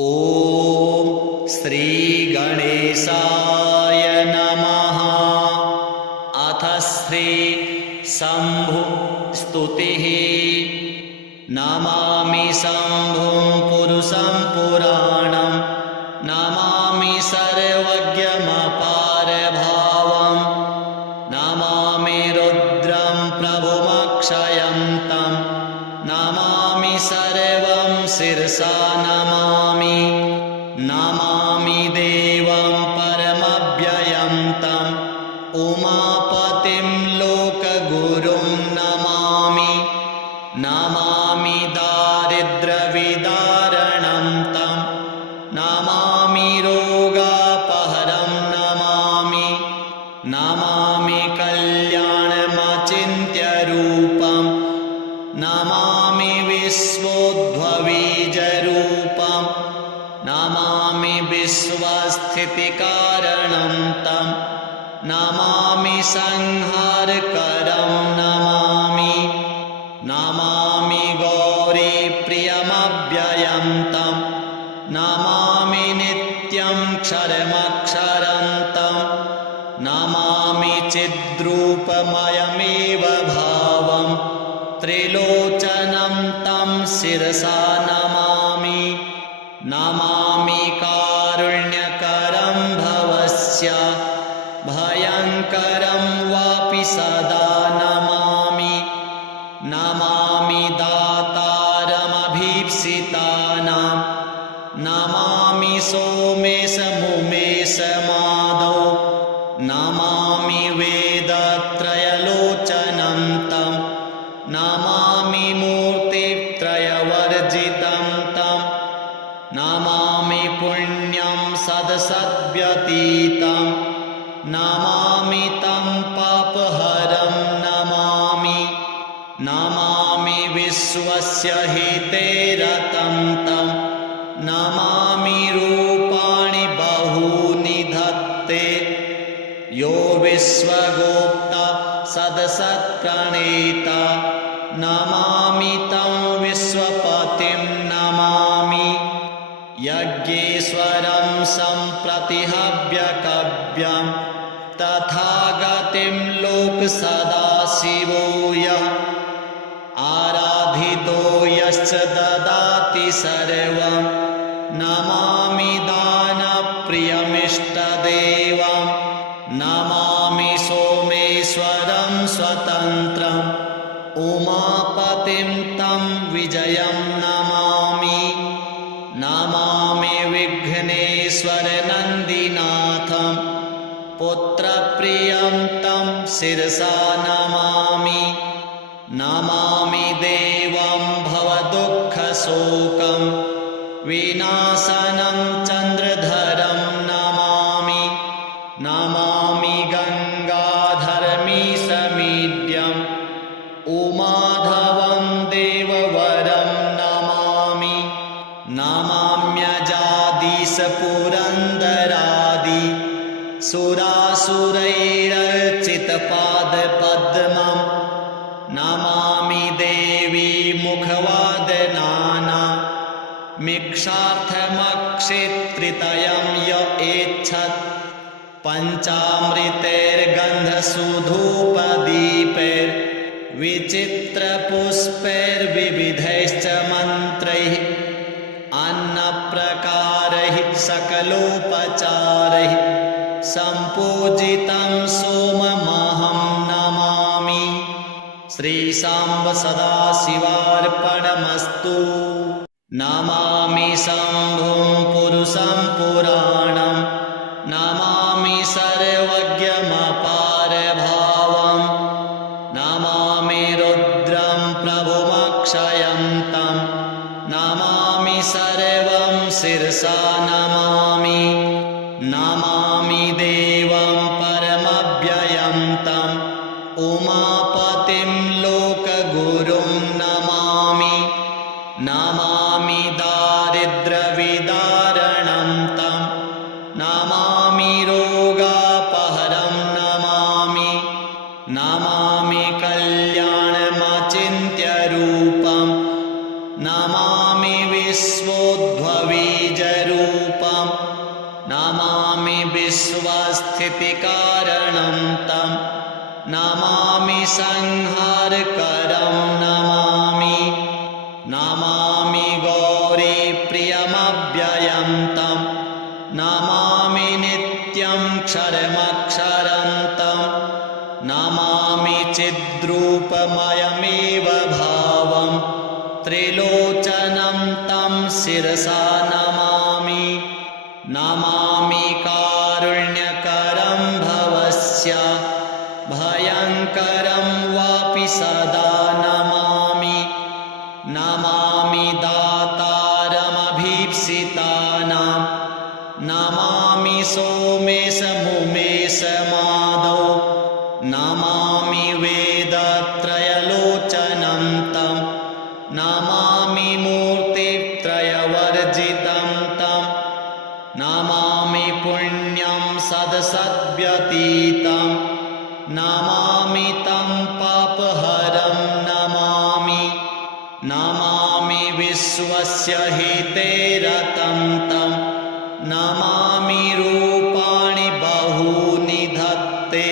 ॐ श्रीगणेशाय नमः। अथ श्रीशम्भुस्तुतिः। नमामि शम्भुं पुरुषं पुराणं, नमामि सर्वज्ञमपारभावं, नमामि रुद्रं प्रभुमक्षयन्तं, नमामि सर्वं शिरसा नमामि, नमामि देवं परमव्ययन्तं, उमापतिं लोकगुरुं नमामि, नमामि दारिद्र्यविदारणं तं, नमामि रोगापहरं नमामि, नमामि कल्याणमचिन्त्यरूपं, नमामि विश्वोद्भवीजरूपं, नमामि विश्वस्थितिकारणं तं, नमामि संहारकरं नमामि, नमामि गौरीप्रियमव्ययं तं, नमामि नित्यं क्षरमक्षरं तं, नमामि चिद्रूपमयमेव भावं, त्रिलोचनं तं शिरसा नमामि, नमामि कारुण्यकरं भवस्य, भयङ्करं वापि सदा नमामि, नमामि दातारमभीप्सितानां, नमामि सोमेशमुमेशमादौ, नमामि वेदत्रयलोचनं तं, नमामि मूर्तित्रयवर्जितं तं, नमामि पुण्यं सदसद्व्यतीतं, नमामि तं पापहरं नमामि, नमामि विश्वस्य हिते रतं तं, नमामि रूपाणि बहूनि धत्ते, यो विश्वगोप्ता सदसत्प्रणेता, नमामि तं विश्वपतिं नमामि, यज्ञेश्वरं सम्प्रतिहव्यकव्यं, तथागतिं लोकसदाशिवो यः, आराधितो यश्च ददाति सर्वं, नमामि दानप्रियमिष्टदेवं, नमामि सोमेश्वरं स्वतन्त्रं, उमापतिं तं विजयं नमामि, नमामि विघ्नेश्वरनन्दिनाथं, पुत्रप्रियं तं शिरसा नमामि, नमामि देवं भवदुःखशोकं विनाशनं चन्द्रधरं नमामि, नमामि गङ्गाधरमीशमीड्यं, उमाधवं देववरं नमामि, नमाम्यजादीशपुरन्दरादि सुरासुरैरर्चितपादपद्मं, नमामि देवी मुखवादनाना, मिक्षार्थमक्षित्रितयं य एच्छत्, पञ्चामृतैर्गन्धसूधूपदीपैर्विचित्रपुष्पैर्विविधैश्च मन्त्रैः, अन्नप्रकारैः सकलोपचारैः सम्पूजितं सोममहं नमामि। श्रीशाम्ब सदाशिवार्पणमस्तु। नमामि शम्भुं पुरुषं पुराणं, नमामि सर्वज्ञमपारभावं, नमामि रुद्रं प्रभुमक्षयन्तं, नमामि सर्वं शिरसा नमामि, नमामि देवं परमव्ययन्तं, उमापतिं लोकगुरुं नमामि, नमामि दारिद्र्यविदारणं तं, नमामि रोगापहरं नमामि, नमामि कल्याणमचिन्त्यरूपं, नमामि विश्वोद्भवीजरूपं, विश्वस्थितिकारणं तं नमामि संहारकरं नमामि नमामि गौरीप्रियमव्ययं तं नमामि नित्यं क्षरमक्षरं तं नमामि चिद्रूपमयमेव भावं त्रिलोचनं तं शिरसा नमामि नमामि कारुण्यकरं भवस्य भयङ्करं वापि सदा नमामि नमामि दातारमभीप्सितानां नमामि सोमेशमुमेशमादौ नमामि वेदत्रयलोचनं तं नमामि मूर्तित्रयवर्जितं तं नमामि पुण्यं सदसद्व्यतीतं नमामि तं पापहरं नमामि नमामि विश्वस्य हिते रतं तं नमामि रूपाणि बहूनि धत्ते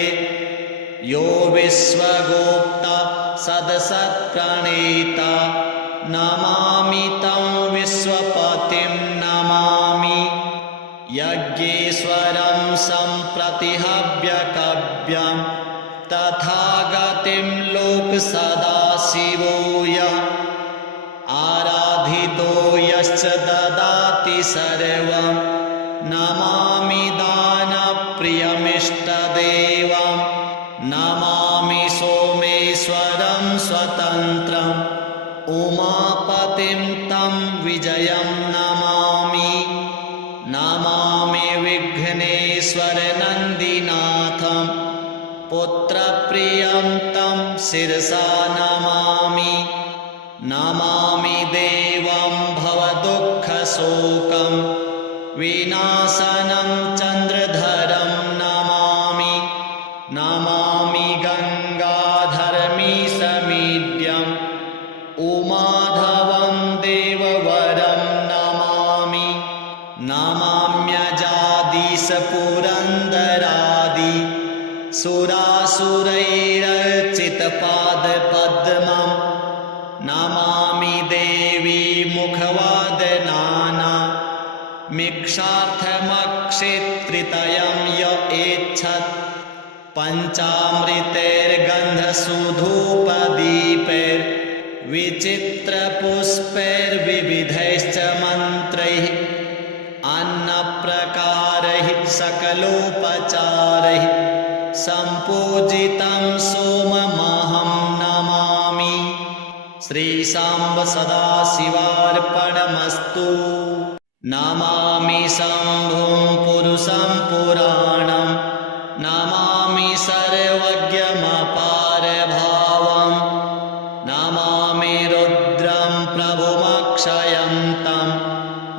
यो विश्वगोप्ता सदसत्प्रणेता नमामि तं विश्वपतिं नमामि यज्ञेश्वरं सम्प्रतिहव्यकव्यं तथागतिं लोकसदाशिवो यः आराधितो यश्च ददाति सर्वं नमामि दानप्रियमिष्टदेवं नमामि सोमेश्वरं स्वतन्त्रम् उमापतिं तं विजयं नमामि नमामि विघ्नेश्वरनन्दिनाथं पुत्रप्रियं तं शिरसा नमामि नमामि देवं भवदुःखशोकं विनाशनं चन्द्रधरं नमामि नमामि गङ्गाधरमीशमीड्यम् उमाधवं देववरं नमामि नमाम्यजादीशपुरन्दरादि सुरासुरैरर्चितपादपद्मं नमामि देवी मुखवादनाना मिक्षार्थमक्षित्रितयं य एच्छत् पञ्चामृतैर्गन्धसूधूपदीपैर्विचित्रपुष्पैर्विविधैश्च मन्त्रैः अन्नप्रकारैः सकलोपचारैः सम्पूजितं सोममहं नमामि श्रीशाम्ब सदाशिवार्पणमस्तु नमामि शम्भुं पुरुषं पुराणं नमामि सर्वज्ञमपारभावं नमामि रुद्रं प्रभुमक्षयं तं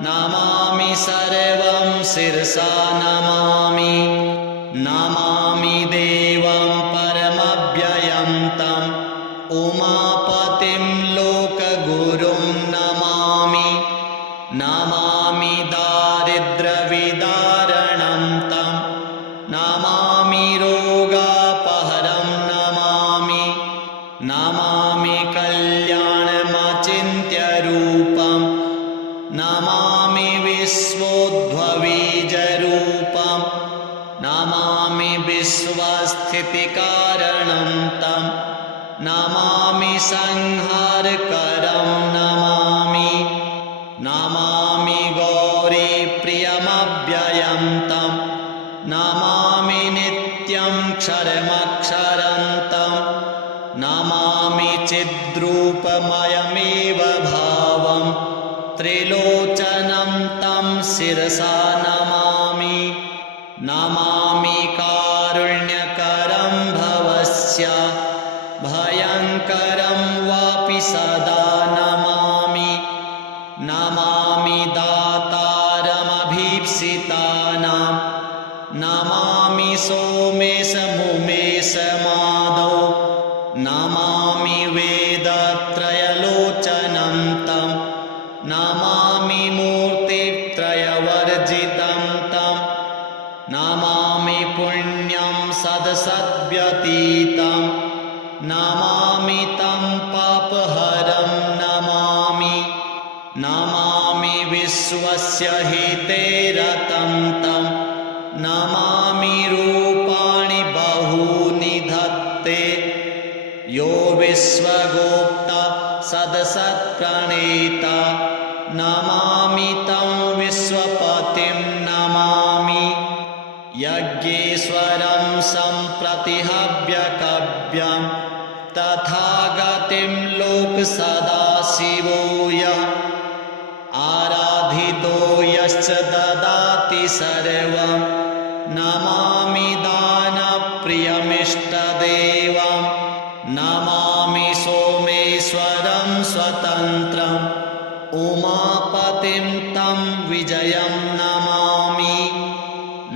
नमामि सर्वं शिरसा नमामि नमामि देवं परमव्ययं तं उमापतिं लोकगुरुं नमामि नमामि दारिद्र्यविदारणं तं नमामि रोगापहरं नमामि नमामि कल्याणमचिन्त्यरूपं नमामि विश्वोद्भवीजरूपं नमामि विश्वस्थितिकारणं तं नमामि संहारकरं नमामि नमामि गौरीप्रियमव्ययं तं नमामि नित्यं क्षरमक्षरं तं नमामि चिद्रूपमयमेव भावं त्रिलोचनं तं शिरसा नमामि नमामि कारुण्यकरं भवस्य भयङ्करं वापि सदा नमामि नमामि दातारमभीप्सितानां नमामि सोमेशमुमेशमादौ नमामि वेदत्रयलोचनं तं नमामि मूर्तित्रयवर्जितं तं नमामि सदसद्व्यतीतं नमामि तं पापहरं नमामि नमामि विश्वस्य हिते रतं तं नमामि रूपाणि बहूनि धत्ते यो विश्वगोप्ता सदसत्प्रणेता नमामि तं विश्वपतिं नमामि यज्ञेश्वरं सम्प्रतिहव्यकव्यं तथागतिं लोकसदाशिवो यः आराधितो यश्च ददाति सर्वं नमामि दानप्रियमिष्टदेवं नमामि सोमेश्वरं स्वतन्त्रम् उमापतिं तं विजयं नमामि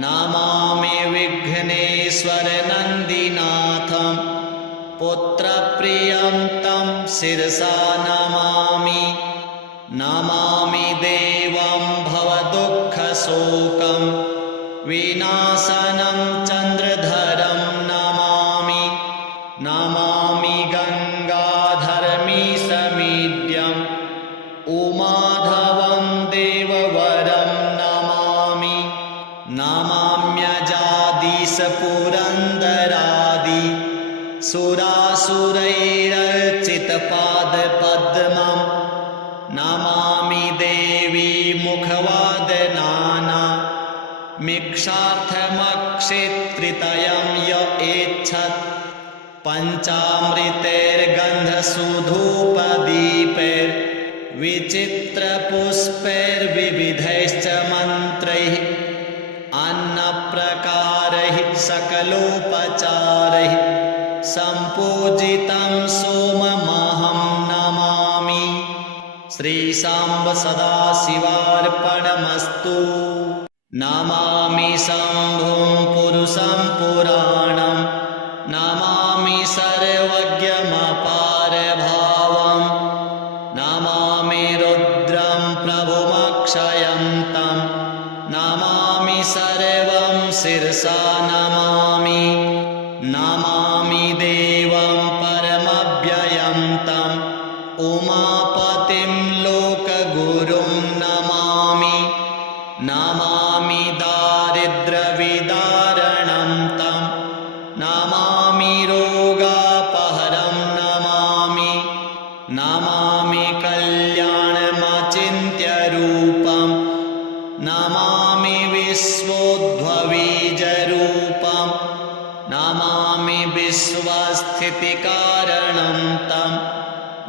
नमामि विघ्नेश्वरनन्दिनाथं पुत्रप्रियं तं शिरसा नमामि नमामि देवं भवदुःखशोकं विनाशनं चन्द्रधरं नमामि नमामि गङ्गाधरमीशमीड्यम् उमाधवं देववरं नमामि नमाम्यजादीशपुरन्दरादि सुरासुरैरर्चितपादपद्मं नमामि देवी मुखवादनाना मिक्षार्थमक्षेत्रितयं य एच्छत् पञ्चामृतैर्गन्धसूधूपदीपैर्विचित्रपुष्पैर्विविधैश्च मन्त्रैः अन्नप्रकारैः सकलोपचारैः सम्पूजितं सोममहं नमामि श्रीशाम्ब सदाशिवार्पणमस्तु नमामि शम्भुं पुरुषं पुराणं नमामि सर्वज्ञमपारभावं नमामि रुद्रं प्रभुमक्षयं तं नमामि सर्वं शिरसा नमामि नमामि देवं परमव्ययं तं उमापतिं लोकगुरुं नमामि नमामि दारिद्र्यविदारणं तं नमामि रोगापहरं नमामि नमामि कल्याणमचिन्त्यरूपं नमामि विश्वोद्भवीजरूपं नमामि विश्वस्थितिकारणं तं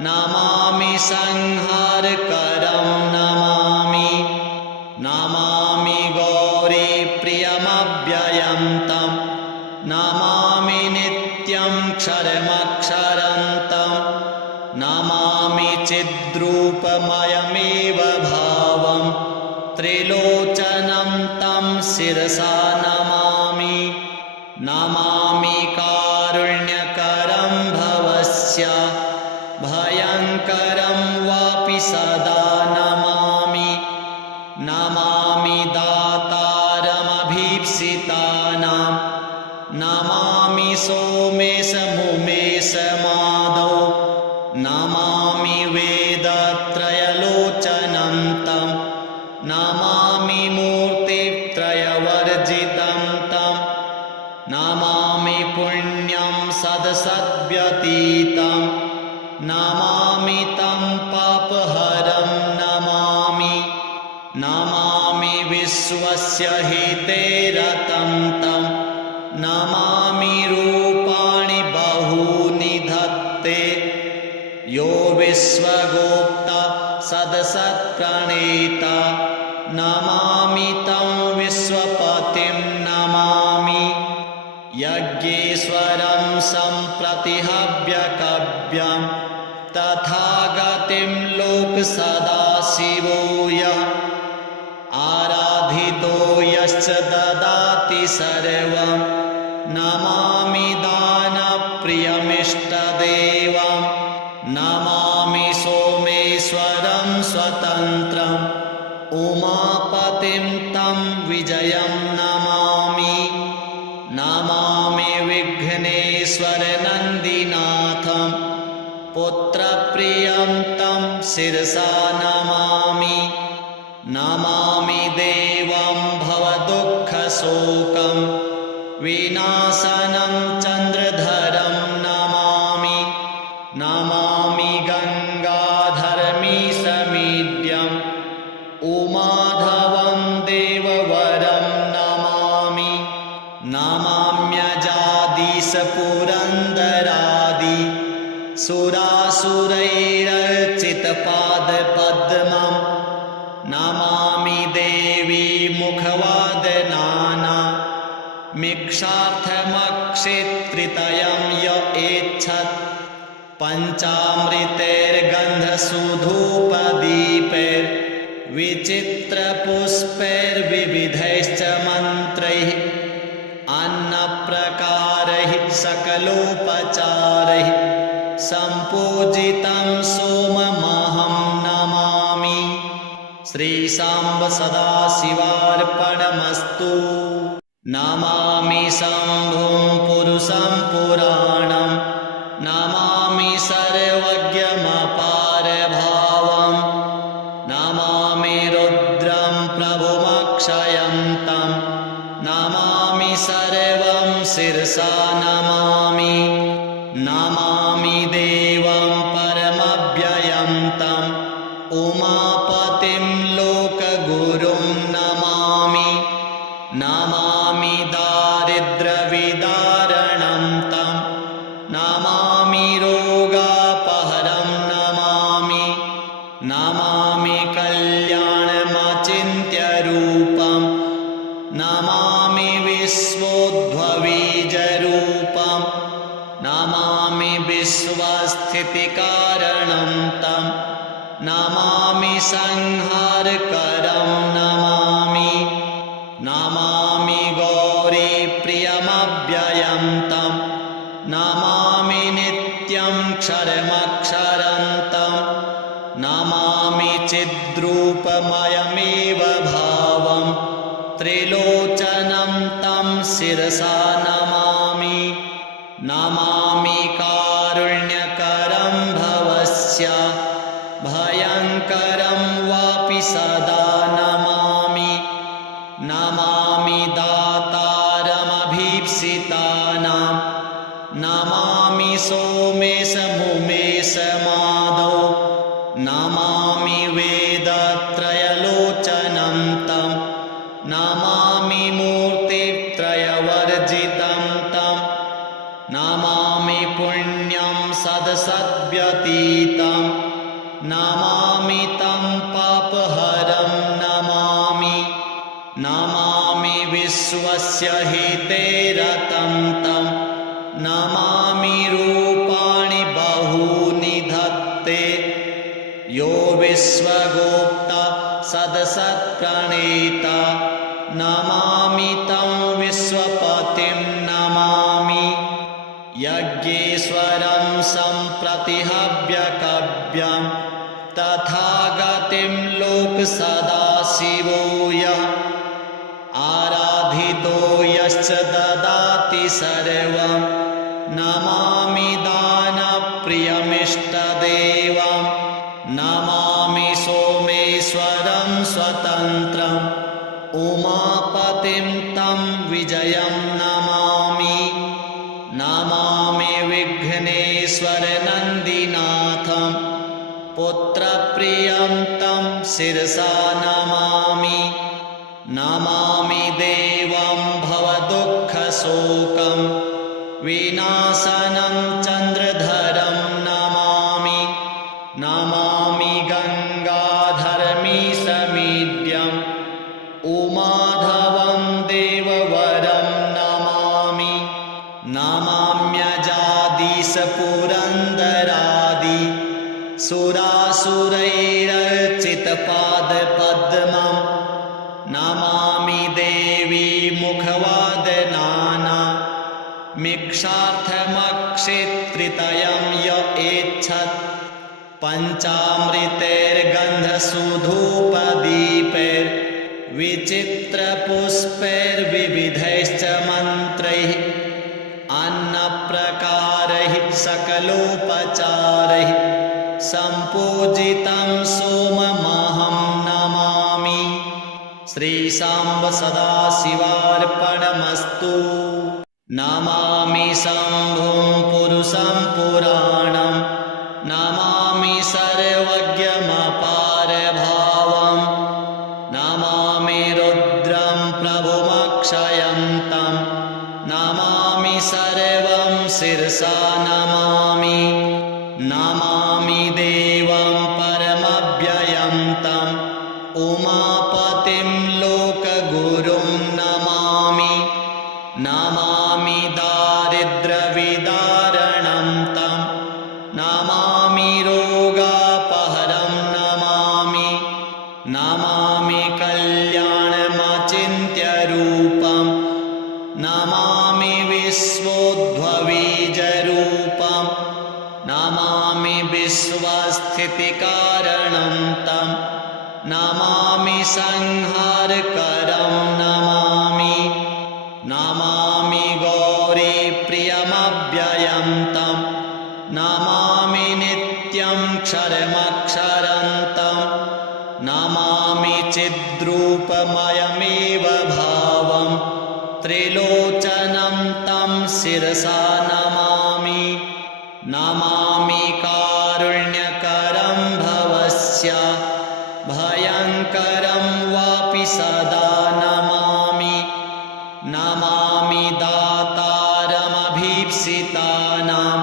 नमामि संहारकरं नमामि नमामि गौरीप्रियमव्ययं तं नमामि नित्यं क्षरमक्षरं तं नमामि चिद्रूपमयमेव भावं त्रिलोचनं तं शिरसा नमामि नमामि कारुण्यकरं भवस्य भयङ्करं वापि सदा नमामि नमामि दातारमभीप्सितानां नमामि सोमेशमुमेशमादौ नमामि वेदत्रयलोचनं तं नमामि मूर्तित्रयवर्जितं तं नमामि पुण्यं सदसद्व्यतीतं नमामि तं पापहरं नमामि नमामि विश्वस्य हिते रतं तं नमामि रूपाणि बहूनि धत्ते यो विश्वगोप्ता सदसत्प्रणेता नमामि तं विश्वपतिं नमामि यज्ञेश्वरं सम्प्रतिहव्यकव्यं तथागतिं लोकसदाशिवो यः आराधितो यश्च ददाति सर्वं नमामि दानप्रियमिष्टदेवं नमामि सोमेश्वरं स्वतन्त्रम् उमापतिं तं विजयं नमामि नमामि शिरसा नमामि नमामि देवं भवदुःखशोकं विनाशनं चन्द्रधरं नमामि नमामि गङ्गाधरमीशमीड्यम् उमाधवं देववरं नमामि नमाम्यजादीशपुरन्दरादि सुरासुरैरर्चितपादपद्मं नमामि देवी मुखवादनाना मिक्षार्थमक्षित्रितयं य एच्छत् पञ्चामृतैर्गन्धसूधूपदीपैर्विचित्रपुष्पैर्विविधैश्च मन्त्रैः अन्नप्रकारैः सकलोपचारैः सम्पूजितं सोममहं नमामि। श्रीशाम्ब सदाशिवार्पणमस्तु। नमामि शम्भुं पुरुषं पुराणं नमामि सर्वज्ञमपारभावं नमामि रुद्रं प्रभुमक्षयन्तं नमामि सर्वं शिरसा नमामि नमामि देवं परमव्ययन्तं उमापतिं लोकगुरुं नमामि नमामि दारिद्र्यविदारणं तं नमामि रोगापहरं नमामि नमामि कल्याणमचिन्त्यरूपं नमामि विश्वोद्भवीजरूपं नमामि विश्वस्थितिकारणं तं नमामि संहारकरं नमामि नमामि गौरीप्रियमव्ययं तं नमामि नित्यं क्षरमक्षरन्तं नमामि चिद्रूपमयमेव भावं त्रिलोचनं तं शिरसा नमामि नमामि कारुण्यकरं भवस्य भयङ्करं वापि सदा नमामि नमामि दातारमभीप्सितानां नमामि सोमेशमुमेशमादौ नमामि वेदत्रयलोचनं तं नमामि मूर्तित्रयवर्जितं तं नमामि पुण्यं सदसद्व्यतीतं नमामि तं पापहरं नमामि नमामि विश्वस्य हितेरतं तं नमामि रूपाणि बहूनि धत्ते यो विश्वगोप्ता सदसत्प्रणेता नमामि तं विश्वपतिं नमामि यज्ञेश्वरं सम्प्रतिहव्यकव्यं तथागतिं लोकसदाशिवो यः आराधितो यश्च ददाति सर्वं नमामि दानप्रियमिष्टदेवं नमामि सोमेश्वरं स्वतन्त्रम् उमापतिं तं विजयं नमामि नमामि विघ्नेश्वरनन्दिनाथं पुत्रप्रियं तं शिरसा नमामि नमामि देवं भवदुःखशोकं विनाशनं चन्द्रधरं नमामि नमामि गङ्गाधरमीशमीड्यम् उमाधवं देववरं नमामि नमाम्यजादीशपुरन्दरादि सुरासुरैरर्चितपादपद्मं नमामि देवी मुखवादनाना मिक्षार्थमक्षित्रितयं य एच्छत् पञ्चामृतैर्गन्धसूधूपदीपैर्विचित्रपुष्पैर्विविधैश्च मन्त्रैः अन्नप्रकारैः सकलोपचारैः सम्पूजितं सोममहं नमामि। श्रीसाम्ब सदाशिवार्पणमस्तु। नमामि शम्भुं पुरुषं पुराणं, नमामि सर्वज्ञमपारभावं, नमामि रुद्रं प्रभुमक्षयन्तं, नमामि सर्वं शिरसा नमामि। नमामि देवं परमव्ययन्तं, उमापतिं लोकगुरुं नमामि। नमामि दारिद्र्यविदारणं तं, नमामि रोगापहरं नमामि। नमामि कल्याणमचिन्त्यरूपं, नमामि विश्वोद्भवीजरूपं, नमामि विश्वस्थितिकारणं तं, नमामि संहारकरं नमामि। नमामि गौरीप्रियमव्ययं तं, नमामि नित्यं क्षरमक्षरं तं, नमामि चिद्रूपमयमेव भावं, त्रिलोचनं तं शिरसा नमामि। नमामि कारुण्यकरं भवस्य, भयङ्करं वापि सदा नमामि। नमामि दातारमभीप्सितानां,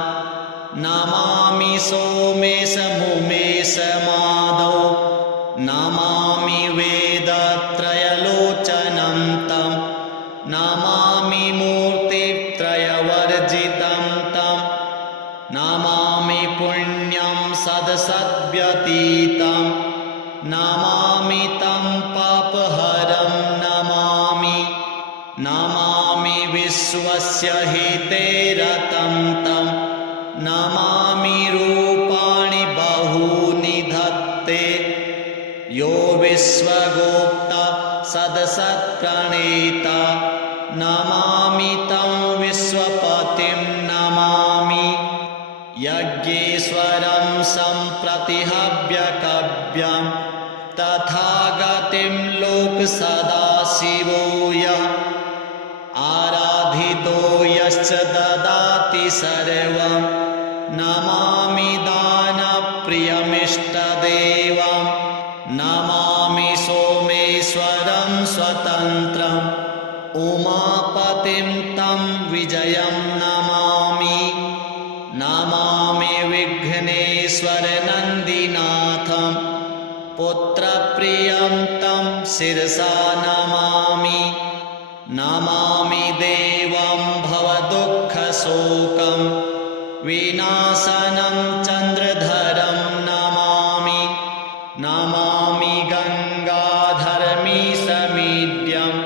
नमामि सोमेशमुमेशमादौ, नमामि वेदत्रयलोचनं तं, नमामि मूर्तित्रयवर्जितं तं, नमामि पुण्यं सदसद्व्यतीतं, नमामि तं पापहरं नमामि। नमामि विश्वस्य हिते रतं तं, नमामि रूपाणि बहूनि धत्ते, यो विश्वगोप्ता सदसत्प्रणेता, नमामि तं विश्वपतिं नमामि। यज्ञेश्वरं सम्प्रतिहव्यकव्यं, तथागतिं लोकसदाशिवो यः, आराधितो यश्च ददाति सर्वं, नमामि दानप्रियमिष्टदेवं। नमामि सोमेश्वरं स्वतन्त्रं, उमापतिं तं विजयं नमामि। नमामि विघ्नेश्वरनन्दिनाथं, पुत्रप्रियं तं शिरसा नमामि। नमामि देवं भवदुःखशोकं, विनाशनं चन्द्रधरं नमामि। नमामि गङ्गाधरमीशमीड्यं,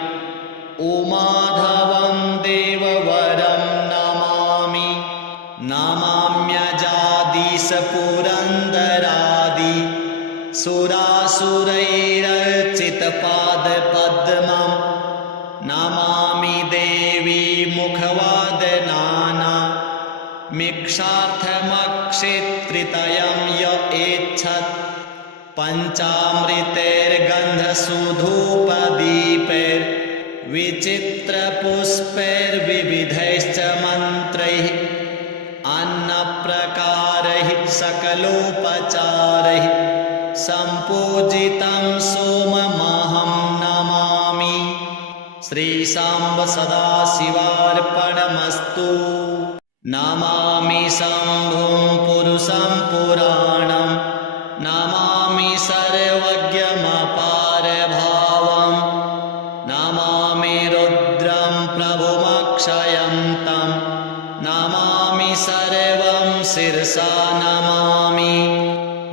उमाधवं देववरं नमामि। नमाम्यजादीशपुरन्दरादि सुरासुरैरर्चितपादपद्मं, नमामि देवी मुखवादनाना, मिक्षार्थमक्षित्रितयं य एच्छत्, पञ्चामृतैर्गन्धसूधूपदीपैर्विचित्रपुष्पैर्विविधैश्च मन्त्रैः, अन्नप्रकारैः सकलोपचारैः, सम्पूजितं सोममहं नमामि। श्रीसाम्ब सदाशिवार्पणमस्तु। नमामि शम्भुं पुरुषं पुराणं, नमामि सर्वज्ञमपारभावं, नमामि रुद्रं प्रभुमक्षयन्तं, नमामि सर्वं शिरसा नमामि।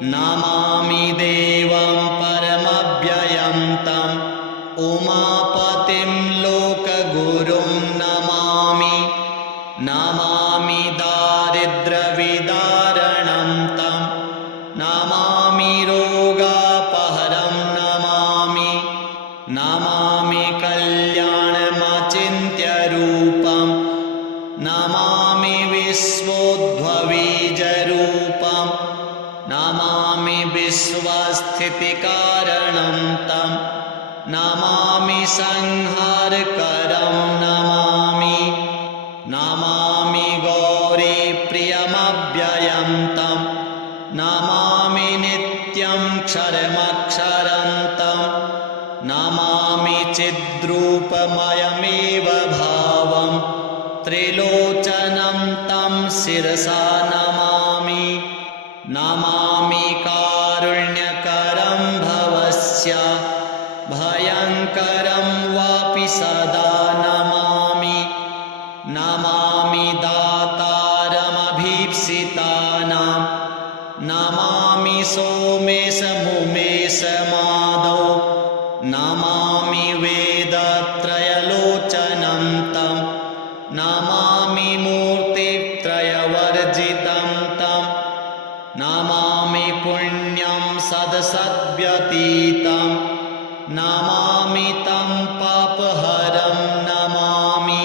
नमामि देवं परमव्ययन्तं, उमापतिं लोकगुरुं नमामि। नमामि दारिद्र्यविदारणं तं, नमामि रोगापहरं नमामि। नमामि कल्याणमचिन्त्यरूपं, नमामि विश्वोद्भवीजरूपं, नमामि विश्वस्थितिकारणं तं नमामि संहारकरं नमामि नमामि गौरीप्रियमव्ययं तं नमामि नित्यं क्षरमक्षरं तं नमामि चिद्रूपमयमेव भावं त्रिलोचनं तं शिरसा नमामि नमामि कारुण्यकरं भवस्य भयङ्करं वापि सदा नमामि नमामि दातारमभीप्सितानां नमामि सोमेशमुमेशमादौ नमामि वेदत्रयलोचनं तं नमामि मूर्तित्रयवर्जितं तं नमामि पुण्यं सदसद्व्यतीतं नमामि तं पापहरं नमामि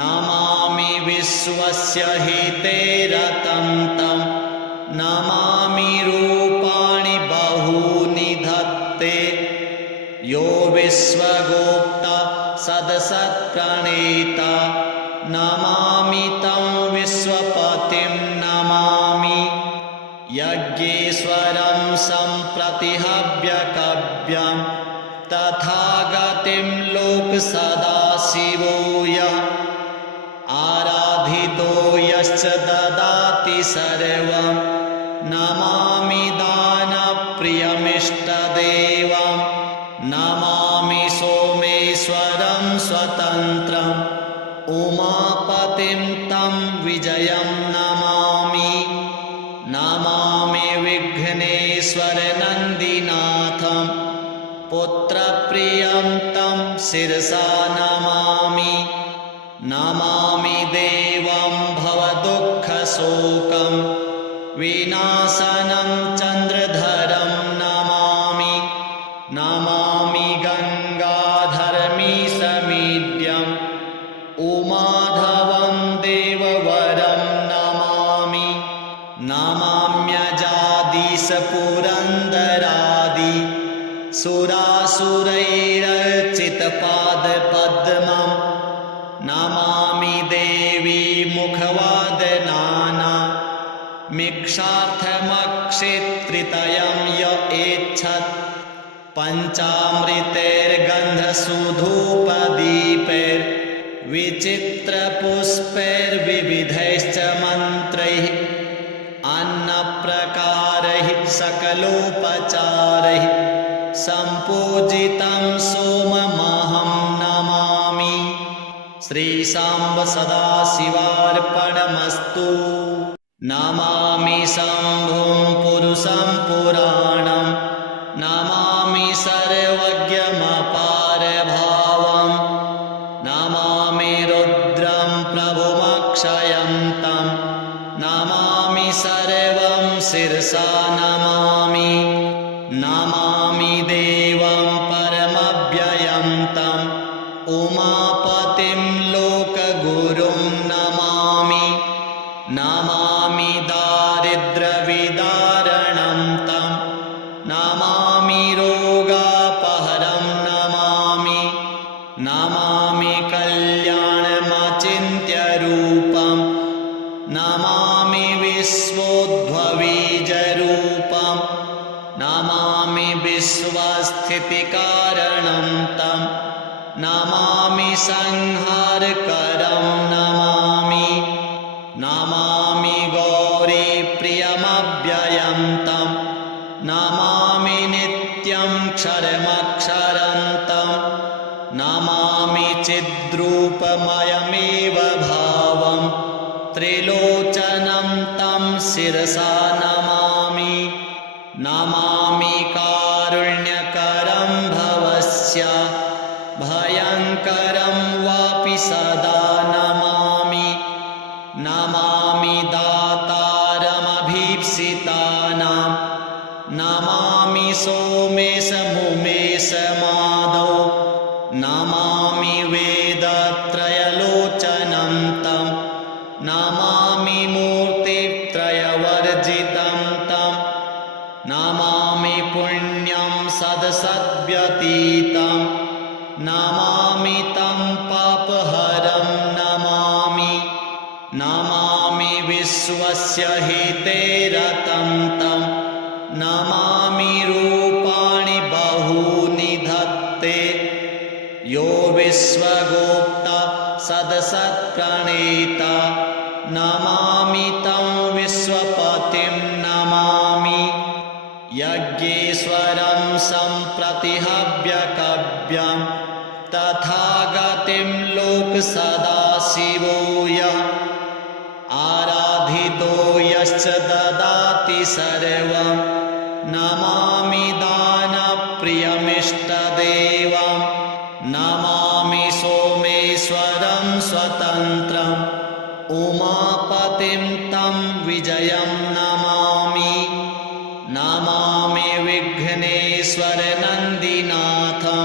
नमामि विश्वस्य हिते रतं तं नमामि रूपाणि बहूनि धत्ते यो विश्वगोप्ता सदसत्प्रणेता नमामि तं विश्वपतिं नमामि यज्ञेश्वरं सम्प्रतिहव्यकव्यं तथागतिं लोकसदाशिवो यः आराधितो यश्च ददाति सर्वं नमामि दानप्रियमिष्टदेवं नमामि सोमेश्वरं स्वतन्त्रम् उमापतिं तं विजयं नमामि नमामि विघ्नेश्वरनन्दिनाथं पुत्रप्रियं तं शिरसा नमामि नमामि देवं भवदुःखशोकं विनाशनं चन्द्रधरं नमामि नमामि गङ्गाधरमीशमीड्यं उमाधवं देववरं नमामि नमाम्यजादीशपुरन्दरादि सुरासुरैरर्चितपादपद्मं नमामि देवी मुखवादनाना मिक्षार्थमक्षेत्रितयं य एच्छत् पञ्चामृतैर्गन्धसूधूपदीपैर्विचित्रपुष्पैर्विविधैश्च मन्त्रैः अन्नप्रकारैः सकलोपचारैः सम्पूजितं सोममहं नमामि श्रीशाम्ब सदाशिवार्पणमस्तु नमामि शम्भुं पुरुषं पुराणं नमामि सर्वज्ञमपारभावं नमामि रुद्रं प्रभुमक्षयं तं नमामि सर्वं शिरसा नमामि नमामि देवं परमव्ययं तं उमापतिं लोकगुरुं नमामि नमामि दारिद्र्यविदारणं तं नमामि रोगापहरं नमामि नमामि कल्याणमचिन्त्यरूपं नमामि विश्वोद्भवीजरूपं नमामि विश्वस्थितिकारणं तं नमामि संहारकरं नमामि नमामि गौरीप्रियमव्ययं तं नमामि नित्यं क्षरमक्षरं तं नमामि चिद्रूपमयमेव भावं त्रिलोचनं तं शिरसा नमामि नमामि कारुण्यकरं भवस्य भयङ्करं वापि सदा नमामि नमामि दातारमभीप्सितानां नमामि सोमेशमुमेशमादौ नमामि वेदत्रयलोचनं तं नमामि मूर्तित्रयवर्जितं तं नमामि पुण्य नमामि तं पापहरं नमामि नमामि विश्वस्य हिते रतं तं नमामि रूपाणि बहूनि धत्ते यो विश्वगोप्ता सदसत्प्रणेता नमामि तं विश्वपतिं नमामि यज्ञेश्वरं सम्प्रतिहव्यकव्यं तथागतिं लोकसदाशिवो यः आराधितो यश्च ददाति सर्वं नमामि दानप्रियमिष्टदेवं नमामि सोमेश्वरं स्वतन्त्रम् उमापतिं तं विजयं नमामि नमामि विघ्नेश्वरनन्दिनाथं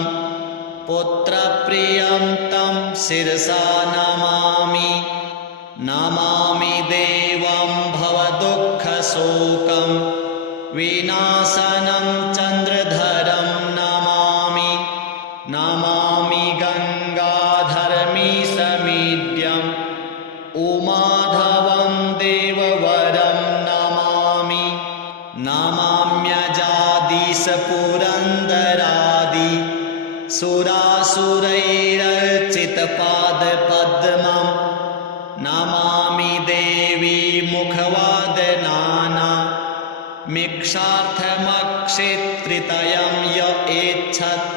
पुत्रप्रियं तं शिरसा नमामि नमामि देवं भवदुःखशोकं विनाशनं चन्द्रधरं नमामि नमामि गङ्गाधरमीशमीड्यम् उमाधवं देववरं नमामि नमाम्यजादीशपुरन्दरादि सुरासुरैरर्चितपादपद्मं नमामि देवी मुखवादनाना मिक्षार्थमक्षेत्रितयं य एच्छत्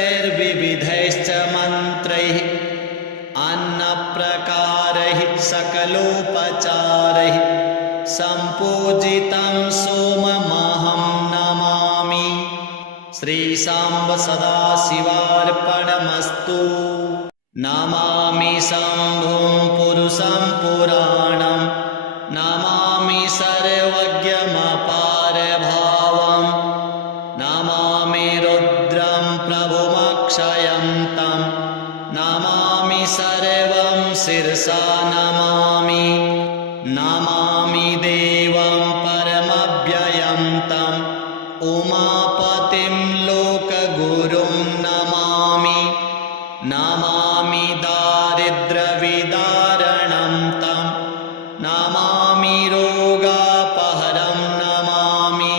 पञ्चामृतैर्गन्धसूधूपदीपैर्विचित्रपुष्पैर्विविधैश्च मन्त्रैः अन्नप्रकारैः सकलोपचारैः सम्पूजितं सोममहं नमामि श्रीशाम्ब सदाशिवार्पणमस्तु नमामि शम्भुं पुरुषं पुराणं नमामि सर्वज्ञमपारभावं नमामि रुद्रं प्रभुमक्षयं तं नमामि सर्वं शिरसा नमामि नमामि देवं परमव्ययं तं उमापतिं लोकगुरुं नमामि नमामि दारिद्र्यविदारणं तं नमामि रोगापहरं नमामि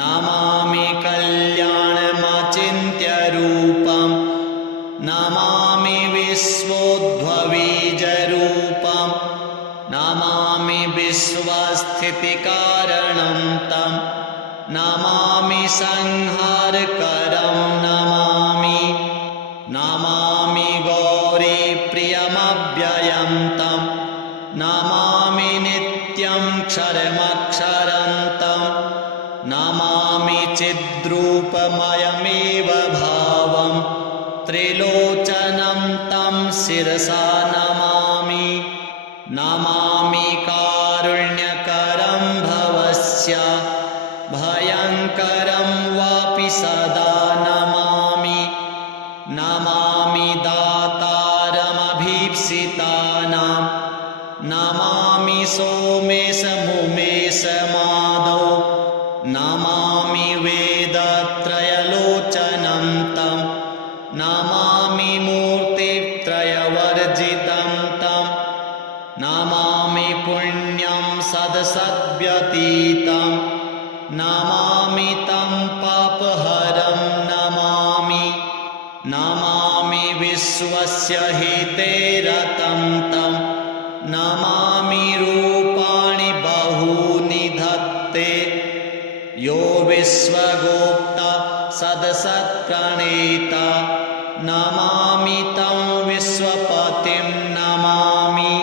नमामि कल्याणमचिन्त्यरूपं नमामि विश्वोद्भवीजरूपं नमामि विश्वस्थितिकारणं तं नमामि संहारकरं नमामि नमामि गौरीप्रियमव्ययं तं नमामि नित्यं क्षरमक्षरं तं नमामि चिद्रूपमयमेव भावं त्रिलोचनं तं शिरसा नमामि नमामि कारुण्यकरं भवस्य भयङ्करं वापि सदा नमामि नमामि दातारमभीप्सितानां नमामि सोमेशमुमेशमादौ नमामि वेदत्रयलोचनं तं नमामि मूर्तित्रयवर्जितं तं नमामि पुण्यं सदसद्व्यतीतं नमामि तं पापहरं नमामि नमामि विश्वस्य हिते रतं तं नमामि रूपाणि बहूनि धत्ते यो विश्वगोप्ता सदसत्प्रणेता नमामि तं विश्वपतिं नमामि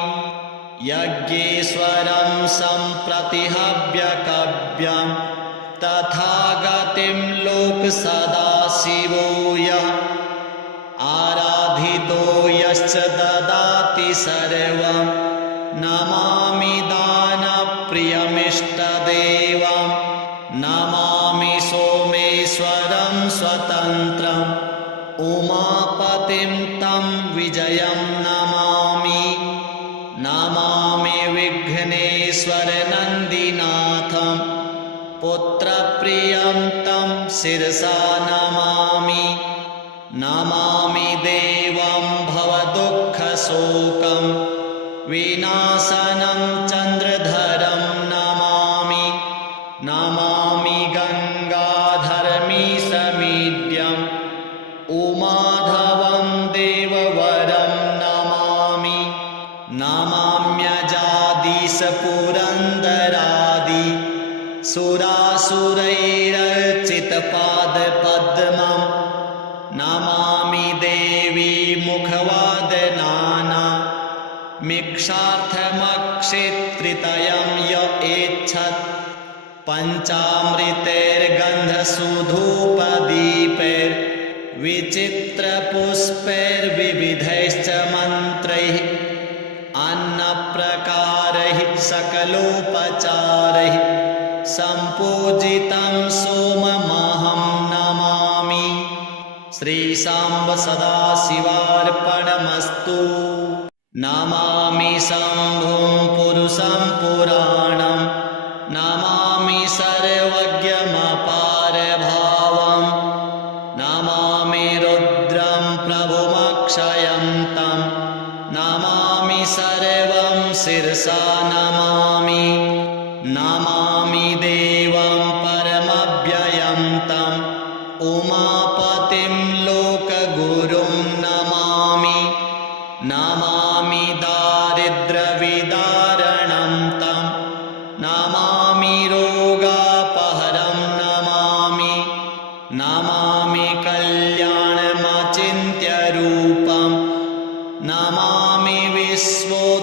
यज्ञेश्वरं सम्प्रतिहव्यकव्यं तथागतिं लोकसदाशिवो यः आराधितो यश्च ददाति सर्वं नमामि दानप्रियमिष्टदेवं नमामि सोमेश्वरं स्वतन्त्रम् उमापतिं तं विजयं नमामि नमामि विघ्नेश्वरनन्दिनाथं पुत्रप्रियं तं शिरसा नमामि। नमामि देवं भवदुःखशोकं विनाशनं चन्द्रधरं नमामि। नमामि गङ्गाधरमीशमीड्यम् उमाधवं देववरं नमामि। नमाम्यजादीशपुरन्दरादि सुरासुरैरर्चितपादपद्मं नमामि देवी मुखवादनाना मिक्षार्थमक्षेत्रितयं य एच्छत् पञ्चामृतैर्गन्धसूधूपदीपैर्विचित्रपुष्पैर्विविधैश्च मन्त्रैः अन्नप्रकारैः सकलोपचारैः सम्पूजितं सोममहं नमामि। श्रीशाम्ब सदाशिवार्पणमस्तु। नमामि शम्भुं पुरुषं पुराणं नमामि सर्वज्ञमपारभावं नमामि रुद्रं प्रभुमक्षयं तं नमामि सर्वं शिरसा नमामि। नमामि देवं परमव्ययं तं उमापतिं लोकगुरुं नमामि। नमामि दारिद्र्यविदारणं तं नमामि रोगापहरं नमामि। नमामि कल्याणमचिन्त्यरूपं नमामि विश्वोद्भवीजरूपं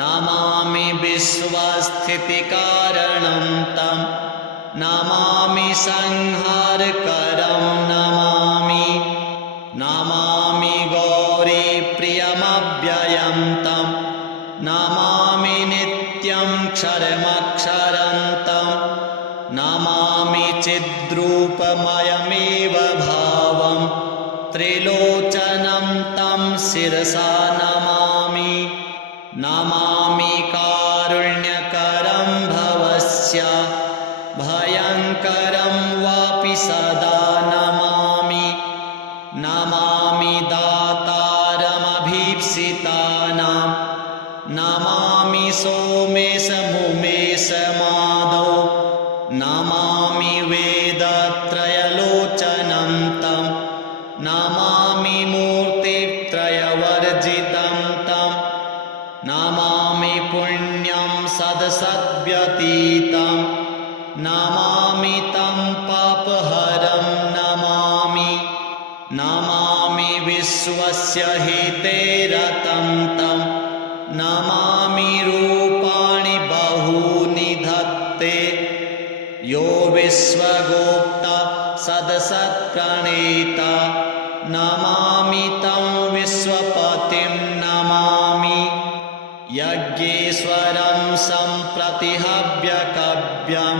नमामि विश्वस्थितिकारणं तं नमामि संहारकरं नमामि। नमामि गौरीप्रियमव्ययं तं नमामि नित्यं क्षरमक्षरं तं नमामि चिद्रूपमयमेव भावं त्रिलोचनं तं शिरसा नमामि। नमामि कारुण्यकरं भवस्य भयङ्करं वापि सदा नमामि। नमामि दातारमभीप्सितानां नमामि सोमेशमुमेशमादौ नमामि वेदत्रयलोचनं तं नमामि मूर्तित्रयवर्जितं तं नमामि पुण्यं सदसद्व्यतीतं नमामि तं पापहरं नमामि। नमामि विश्वस्य हिते रतं तं नमामि रूपाणि बहूनि धत्ते यो विश्वगोप्ता सदसत्प्रणेता नमामि तं विश्वपतिं नमामि। यज्ञेश्वरं सम्प्रतिहव्यकव्यं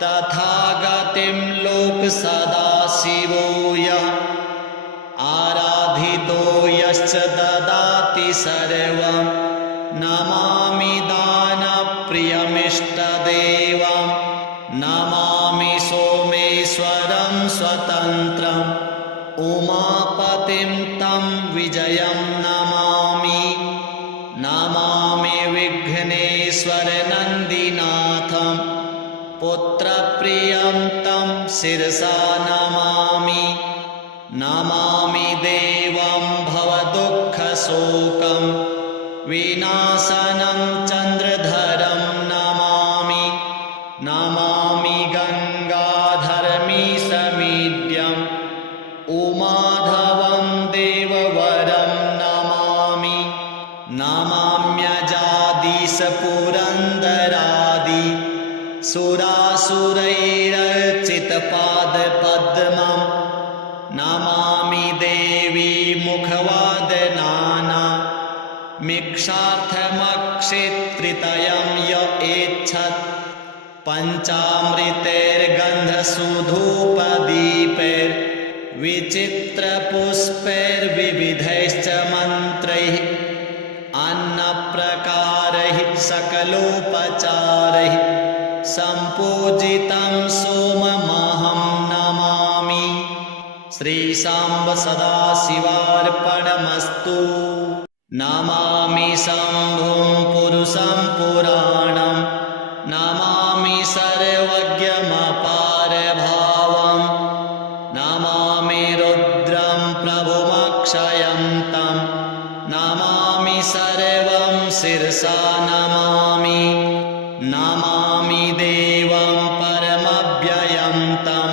तथागतिं लोकसदाशिवो यः आराधितो यश्च ददाति सर्वं नमामि दानप्रियमिष्टदेवं नमामि सोमेश्वरं स्वतन्त्रम् उमापतिं तं विजयं नमामि। नमामि विघ्नेश्वरनन्दिनाथं पुत्रप्रियं तं शिरसा नमामि। नमामि देवं भवदुःखशोकं विनाशनं चन्द्रधरं नमामि। नमामि गङ्गाधरमीशमीड्यम् उमाधवं देववरं नमामि। नमाम्यजादीशपुरन्दरादि सुरासुरैरर्चितपादपद्मं नमामि देवी मुखवादनाना मिक्षार्थमक्षेत्रितयं य एच्छत् पञ्चामृतैर्गन्धसूधूपदीपैर्विचित्रपुष्पैर्विविधैश्च मन्त्रैः अन्नप्रकारैः सकलोपचारैः सम्पूजितं सोममहं नमामि। श्रीशाम्ब सदाशिवार्पणमस्तु। नमामि शम्भुं पुरुषं पुराणं नमामि सर्वज्ञमपारभावं नमामि रुद्रं प्रभुमक्षयन्तं नमामि सर्वं शिरसा नमामि। नमामि देवं परमव्ययन्तं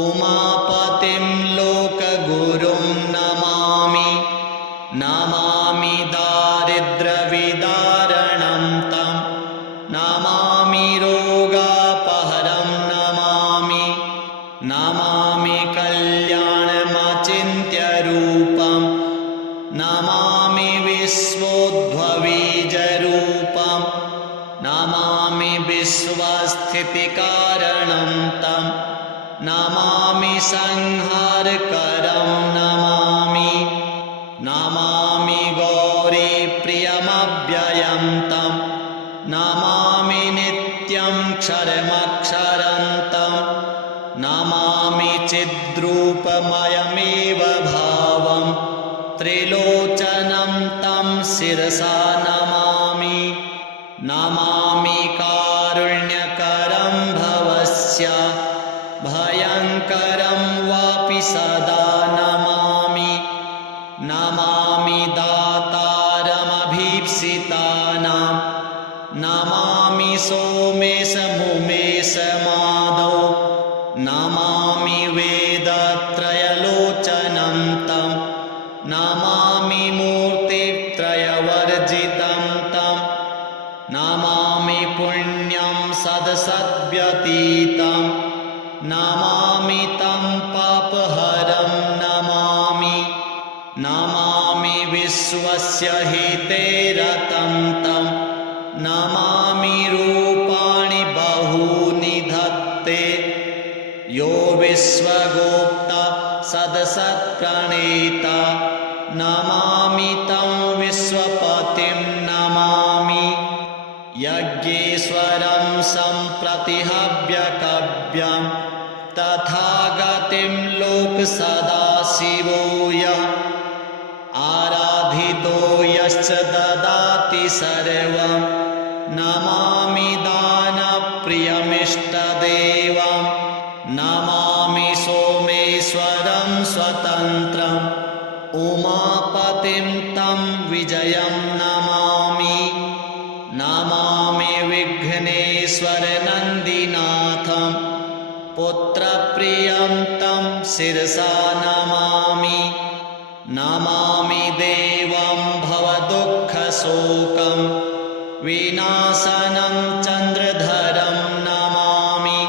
उमापतिं लोकगुरुं नमामि। नमामि दारिद्र्यविदारणं तं नमामि रोगापहरं नमामि। नमामि कल्याणमचिन्त्यरूपं नमामि विश्वोद्भवीजरूपं नमामि विश्वस्थितिकारणं तं नमामि संहारकरं नमामि। नमामि गौरीप्रियमव्ययं तं नमामि नित्यं क्षरमक्षरन्तं नमामि चिद्रूपमयमेव भावं त्रिलोचनं तं शिरसा नमामि। नमामि कारुण्यकरं भवस्य भयङ्करं वापि सदा नमामि। नमामि दातारमभीप्सितानां नमामि सोमेशमुमेशमादौ नमामि वेदत्रयलोचनं तं नमामि मूर्तित्रयवर्जितं तं नमामि पुण्यं सदसद्व्यतीतं नमामि तं पापहरं नमामि। नमामि विश्वस्य हिते रतं तं नमामि रूपाणि बहूनि धत्ते यो विश्वगोप्ता सदसत्प्रणेता नमामि तं विश्वपतिं नमामि। यज्ञेश्वरं सम्प्रतिहव्यकव्यं तथागतिं लोकसदाशिवो यः आराधितो यश्च ददाति सर्वं नमामि दानप्रियमिष्टदेवं नमामि सोमेश्वरं स्वतन्त्रम् उमापतिं तं विजयं नमामि। नमामि विघ्नेश्वरनन्दिनाथं पुत्रप्रियं तं शिरसा नमामि। नमामि देवं भवदुःखशोकं विनाशनं चन्द्रधरं नमामि।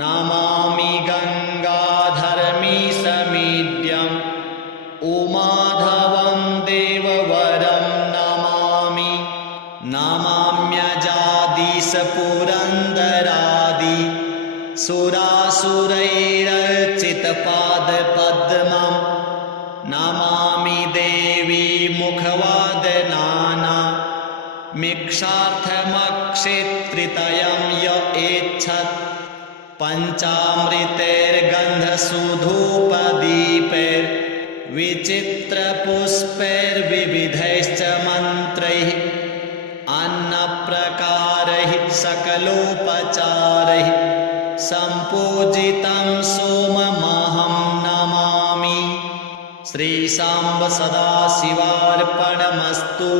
नमामि गङ्गाधरमीशमीड्यम् उमाधवं देववरं नमामि। नमाम्यजादीशपुरन्दरादि सुरासुरैरर्चितपादपद्मं नमामि देवी मुखवादनाना मिक्षार्थमक्षेत्रितयं य एच्छत् पञ्चामृतैर्गन्धसूधूपदीपैर्विचित्रपुष्पैर्विविधैश्च मन्त्रैः अन्नप्रकारैः सकलोपचारैः सम्पूजितं सोममहं नमामि। श्रीशाम्ब सदाशिवार्पणमस्तु।